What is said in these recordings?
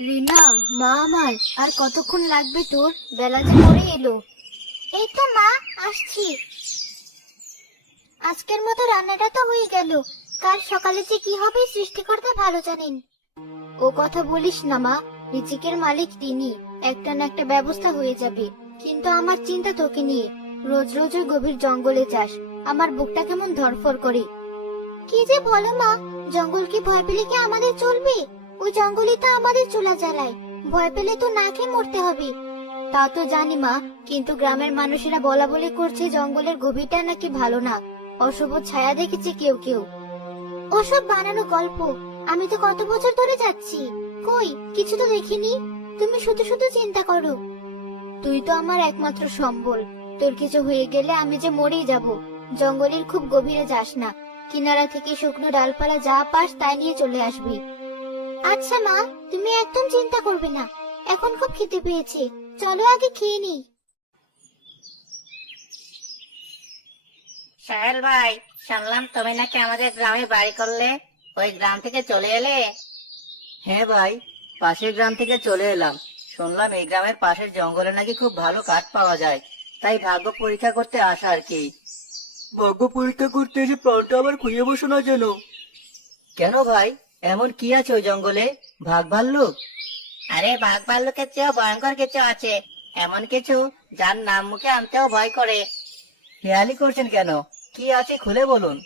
রিনা, মা আমার, আর কতক্ষণ লাগবে তোর? বেলা যে এলো। এই তো মা, আসছি। আজকের মতো রান্নাটা তো হয়ে গেল। কাল সকালে যে কি হবে সৃষ্টিকর্তা ভালো জানেন। ও কথা বলিস না মা মালিক তিনি। একটা না একটা ব্যবস্থা হয়ে যাবে। কিন্তু আমার চিন্তা তোকে নিয়ে। রোজ রোজ গভীর জঙ্গলে যাস। আমার বুকটা কেমন ধরফর করে। কি যে বলো মা জঙ্গল কি ভয় পেলে কি আমাদের চলবে? ওই জঙ্গলে তো আমাদের চুলা জ্বালায়। ভয় পেলে তো না খেয়ে মরতে হবে। তা তো জানি মা, কিন্তু গ্রামের মানুষেরা বলা বলি করছে জঙ্গলের গভীরটা নাকি ভালো না। অশুভ ছায়া দেখেছে কেউ কেউ। ওসব বানানো গল্প। আমি তো কত বছর ধরে যাচ্ছি। কই, কিছু তো দেখিনি। তুমি শুধু শুধু চিন্তা করো। তুই তো আমার একমাত্র সম্বল। তোর কিছু হয়ে গেলে আমি যে মরেই যাব। জঙ্গলের খুব গভীরে যাস না। কিনারা থেকে শুকনো ডালপালা যা পাস তাই নিয়ে চলে আসবি। আচ্ছা মা তুমি একদম চিন্তা করবে না। এখন খুব খেতে পেয়েছে। চলো আগে খেয়ে নিই। সাহেল ভাই শুনলাম তুমি নাকি আমাদের গ্রামে বাড়ি করলে। ওই গ্রাম থেকে চলে এলে? হ্যাঁ ভাই পাশের গ্রাম থেকে চলে এলাম। শুনলাম এই গ্রামের পাশের জঙ্গলে নাকি খুব ভালো কাঠ পাওয়া যায়। তাই ভাগ্য পরীক্ষা করতে আসা আর কি। ভাগ্য পরীক্ষা করতে এসে প্রাণটা আবার খুঁজে বসো না যেন। কেন ভাই? এমন কি আছে ওই জঙ্গলে? ভাগ ভাল্লুক? আরে বাঘ ভাল্লুকের চেয়েও ভয়ঙ্কর কিছু আছে। এমন কিছু যার নাম মুখে আনতেও ভয় করে। হেয়ালি করছেন কেন? কি আছে খুলে বলুন।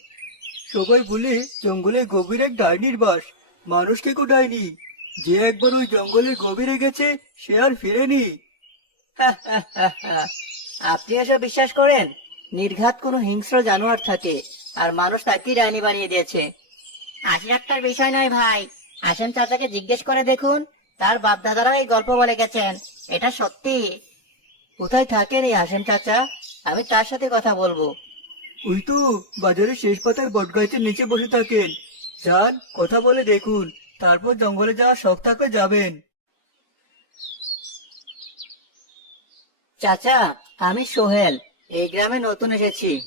সবাই বলে জঙ্গলের গভীর এক ডাইনির বাস। মানুষকে কো ডাইনি। যে একবার ওই জঙ্গলের গভীরে গেছে সে আর ফিরেনি। আপনি এসব বিশ্বাস করেন? নির্ঘাত কোনো হিংস্র জানোয়ার থাকে আর মানুষ তাকেই ডাইনি বানিয়ে দিয়েছে? আশি একটার বিষয় নয় ভাই। আসেন চাচাকে জিজ্ঞেস করে দেখুন তার বাপ দাদারা এই গল্প বলে গেছেন। এটা সত্যি? কোথায় থাকেন এই হাসেম চাচা? আমি তার সাথে কথা বলব। ওই তো বাজারের শেষ পাতার বটগাছের নিচে বসে থাকেন। যান কথা বলে দেখুন তারপর জঙ্গলে যাওয়ার শখ থাকলে যাবেন। চাচা আমি সোহেল। এই গ্রামে নতুন এসেছি।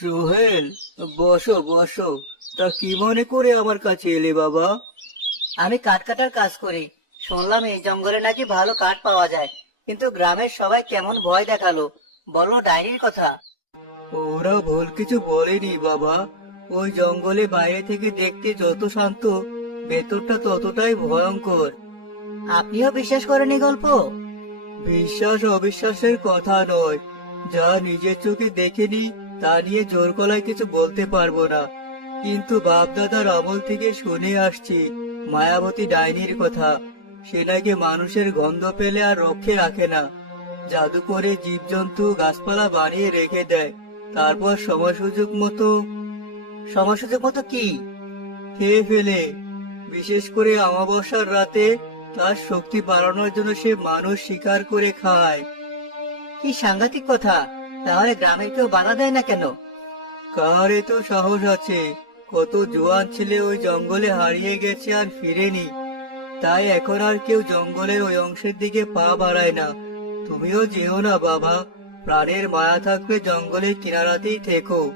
সোহেল বসো বসো। তা কি মনে করে আমার কাছে এলে বাবা? আমি কাঠ কাটার কাজ করি। শুনলাম এই জঙ্গলে নাকি ভালো কাঠ পাওয়া যায়। কিন্তু গ্রামের সবাই কেমন ভয় দেখাল। বলো ডায়েরির কথা। ওরা ভুল কিছু বলেনি বাবা। ওই জঙ্গলে বাইরে থেকে দেখতে যত শান্ত ভেতরটা ততটাই ভয়ঙ্কর। আপনিও বিশ্বাস করেনি গল্প? বিশ্বাস অবিশ্বাসের কথা নয়। যা নিজের চোখে দেখেনি, তা নিয়ে জোর গলায় কিছু বলতে পারব না। কিন্তু বাপদাদার আমল থেকে শুনে আসছি, মায়াবতী ডাইনির কথা। সে নাকি মানুষের গন্ধ পেলে আর রক্ষে রাখে না। জাদু করে জীবজন্তু গাছপালা বানিয়ে রেখে দেয়। তারপর সময় সুযোগ মতো সময় সুযোগ মতো কি? খেয়ে ফেলে। বিশেষ করে অমাবস্যার রাতে তার শক্তি বাড়ানোর জন্য সে মানুষ শিকার করে খায়। কি সাংঘাতিক কথা? তাহলে গ্রামের কেউ বাধা দেয় না কেন? কার তো সাহস আছে। কত জোয়ান ছেলে ওই জঙ্গলে হারিয়ে গেছে আর ফিরেনি। তাই এখন আর কেউ জঙ্গলের ওই অংশের দিকে পা বাড়ায় না। তুমিও যেও না, বাবা। প্রাণের মায়া থাকবে জঙ্গলের কিনারাতেই থেকো।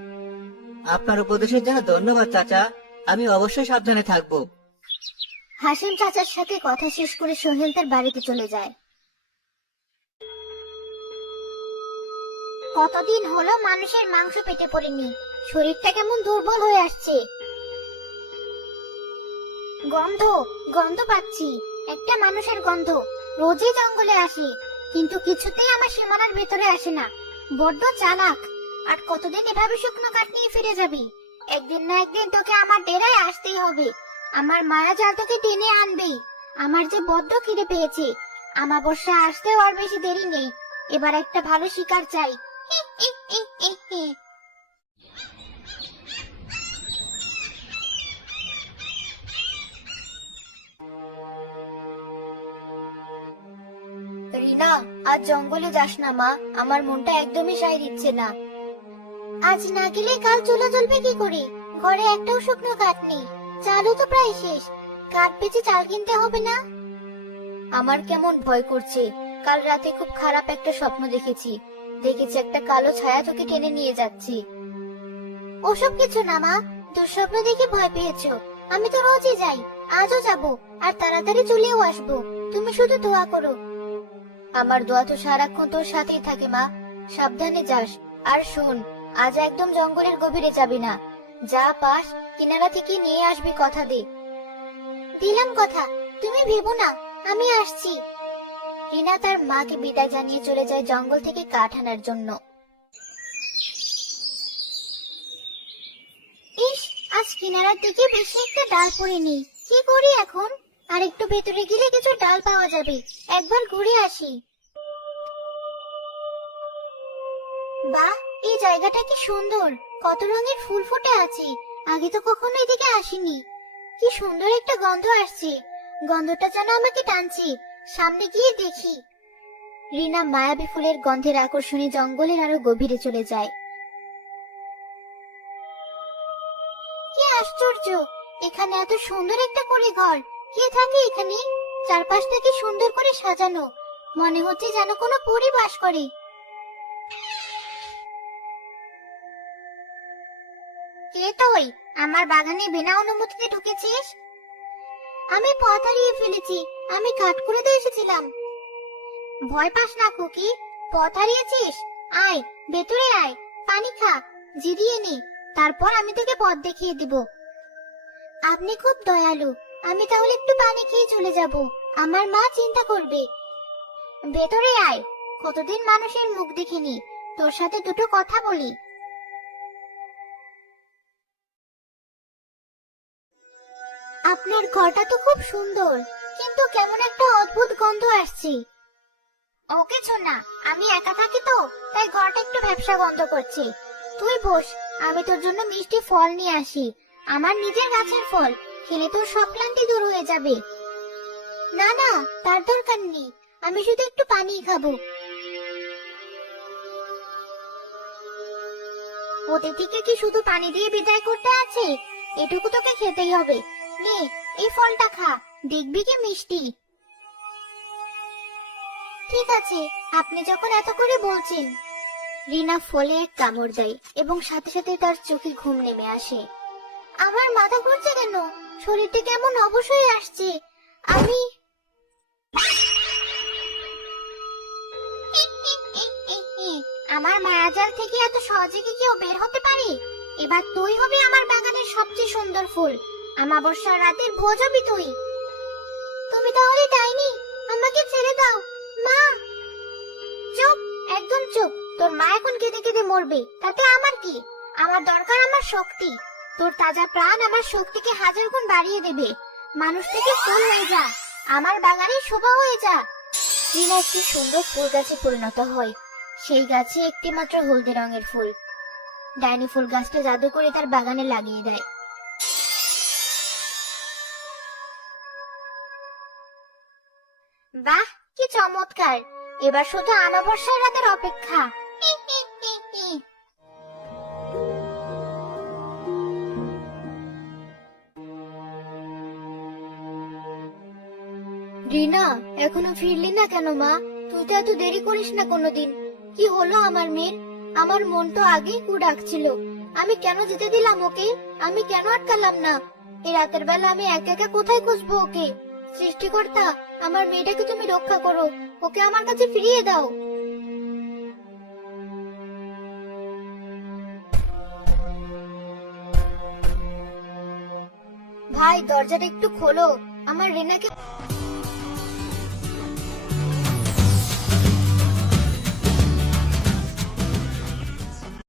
আপনার উপদেশের জন্য ধন্যবাদ, চাচা। আমি অবশ্যই সাবধানে থাকব। হাসিম চাচার সাথে কথা শেষ করে সোহেল তার বাড়িতে চলে যায়। কতদিন হলো মানুষের মাংস পেটে পড়েনি? শরীরটা কেমন দুর্বল হয়ে আসছে। গন্ধ গন্ধ পাচ্ছি। একটা মানুষের গন্ধ। রোজই জঙ্গলে আসে, কিন্তু কিছুতেই আমার সীমানার ভেতরে আসে না। বড্ড চালাক। আর কতদিন এভাবে শুকনো কাঠ নিয়ে ফিরে যাবি? একদিন না একদিন তোকে আমার ডেরায় আসতেই হবে। আমার মায়া জাল তোকে টেনে আনবেই। আমার যে বড্ড খিদে পেয়েছে। আমাবস্যা আসতেও আর বেশি দেরি নেই। এবার একটা ভালো শিকার চাই। রিনা, আজ জঙ্গলে যাস না, মা। আমার মনটা একদমই সাই দিচ্ছে না। আজ না গেলে কাল চুলা জ্বলবে কি করে? ঘরে একটাও শুকনো কাঠ নেই। চালও তো প্রায় শেষ। কাঠ বেচে চাল কিনতে হবে না? আমার কেমন ভয় করছে। কাল রাতে খুব খারাপ একটা স্বপ্ন দেখেছি। দেখেছি একটা কালো ছায়া তোকে টেনে নিয়ে যাচ্ছি। ওসব কিছু না, মা। দুঃস্বপ্ন দেখে ভয় পেয়েছ। আমি তো রোজই যাই। আজও যাব, আর তাড়াতাড়ি চলেও আসব। তুমি শুধু দোয়া করো। আমার দোয়া তো সারাক্ষণ তোর সাথেই থাকে, মা। সাবধানে যাস। আর শোন, আজ একদম জঙ্গলের গভীরে যাবি না। যা পাস, কিনারা থেকে নিয়ে আসবি কথা দে। দিলাম কথা। তুমি ভেবো না, আমি আসছি। রিনা তার মাকে বিদায় জানিয়ে চলে যায় জঙ্গল থেকে কাঠ আনার জন্য। ইস, আজ কিনারার দিকে বেশি একটা ডাল পড়েনি কি করি এখন? আর একটু ভেতরে গেলে কিছু ডাল পাওয়া যাবে। একবার ঘুরে আসি। বাহ, এই জায়গাটা কি সুন্দর। কত রঙের ফুল ফুটে আছে। আগে তো কখনো এদিকে আসিনি। কি সুন্দর একটা গন্ধ আসছে। গন্ধটা যেন আমাকে টানছে। সামনে গিয়ে দেখি। রিনা মায়াবী ফুলের গন্ধের আকর্ষণে জঙ্গলের আরও গভীরে চলে যায়। কি আশ্চর্য! এখানে এত সুন্দর একটা করে ঘর কে থাকে এখানে? চারপাশটা কি সুন্দর করে সাজানো। মনে হচ্ছে যেন কোনো পরি বাস করে। কে তুই, আমার বাগানে বিনা অনুমতিতে ঢুকেছিস? আমি পথ হারিয়ে ফেলেছি। আমি কাঠ কুড়াতে এসেছিলাম। ভয় পাস না, খুকি। পথ হারিয়েছিস? আয়, ভেতরে আয়। পানি খা, জিরিয়ে নি। তারপর আমি তোকে পথ দেখিয়ে দিব। আপনি খুব দয়ালু। আমি তাহলে একটু পানি খেয়ে চলে যাব। আমার মা চিন্তা করবে। ভেতরে আয়। কতদিন মানুষের মুখ দেখিনি। তোর সাথে দুটো কথা বলি। ঘরটা তো খুব সুন্দর, কিন্তু কেমন একটা অদ্ভুত গন্ধ আসছে। কিছু না আমি একা থাকি তো, তাই ঘরটা একটু ব্যবসা গন্ধ করছে। তুই বস, আমি তোর জন্য মিষ্টি ফল নিয়ে আসি, আমার নিজের গাছের ফল, খেলে তোর সব ক্লান্তি দূর হয়ে যাবে। না না, তার দরকার নেই, আমি শুধু একটু পানি খাব। অতিথিকে কি শুধু পানি দিয়ে বিদায় করতে আছে? এটুকু তোকে খেতেই হবে। নে এই ফলটা খা, দেখবি কি মিষ্টি? ঠিক আছে, আপনি যখন এত করে বলছেন। রিনা ফলে এক কামড় দেয় এবং সাথে সাথে তার চোখে ঘুম নেমে আসে। আমার মাথা ঘুরছে কেন? শরীরটা কেমন অবশ্যই আসছে। আমি আমার মায়াজাল থেকে এত সহজে কি কেউ বের হতে পারে? এবার তুই হবে আমার বাগানের সবচেয়ে সুন্দর ফুল। আমাবস্যার রাতের ভোজ হবি তুই। তুমি তাহলে তাইনি আমাকে ছেড়ে দাও। মা! চুপ, একদম চুপ। তোর মা এখন কেঁদে কেঁদে মরবে, তাতে আমার কি? আমার দরকার আমার শক্তি। তোর তাজা প্রাণ আমার শক্তিকে হাজার গুণ বাড়িয়ে দেবে। মানুষ থেকে ফুল হয়ে যা, আমার বাগানে শোভা হয়ে যা। রিনা একটি সুন্দর ফুল গাছে পরিণত হয়। সেই গাছে একটি মাত্র হলদে রঙের ফুল। ডাইনি ফুল গাছটা জাদু করে তার বাগানে লাগিয়ে দেয়। বাহ, কি চমৎকার। এবার শুধু আমাবস্যার রাতের অপেক্ষা। রিনা, এখনও ফিরলি না কেন মা? তুই তো এত দেরি করিস না কোনোদিন। কি হলো আমার মেয়ের? আমার মন তো আগেই কু ডাকছিল। আমি কেন যেতে দিলাম ওকে? আমি কেন আটকালাম না? এই রাতের বেলা আমি একা একা কোথায় খুঁজবো ওকে? সৃষ্টিকর্তা আমার মেয়েটাকে তুমি রক্ষা করো। ওকে আমার কাছে ফিরিয়ে দাও। ভাই, দরজাটা একটু খোলো। আমার রেনাকে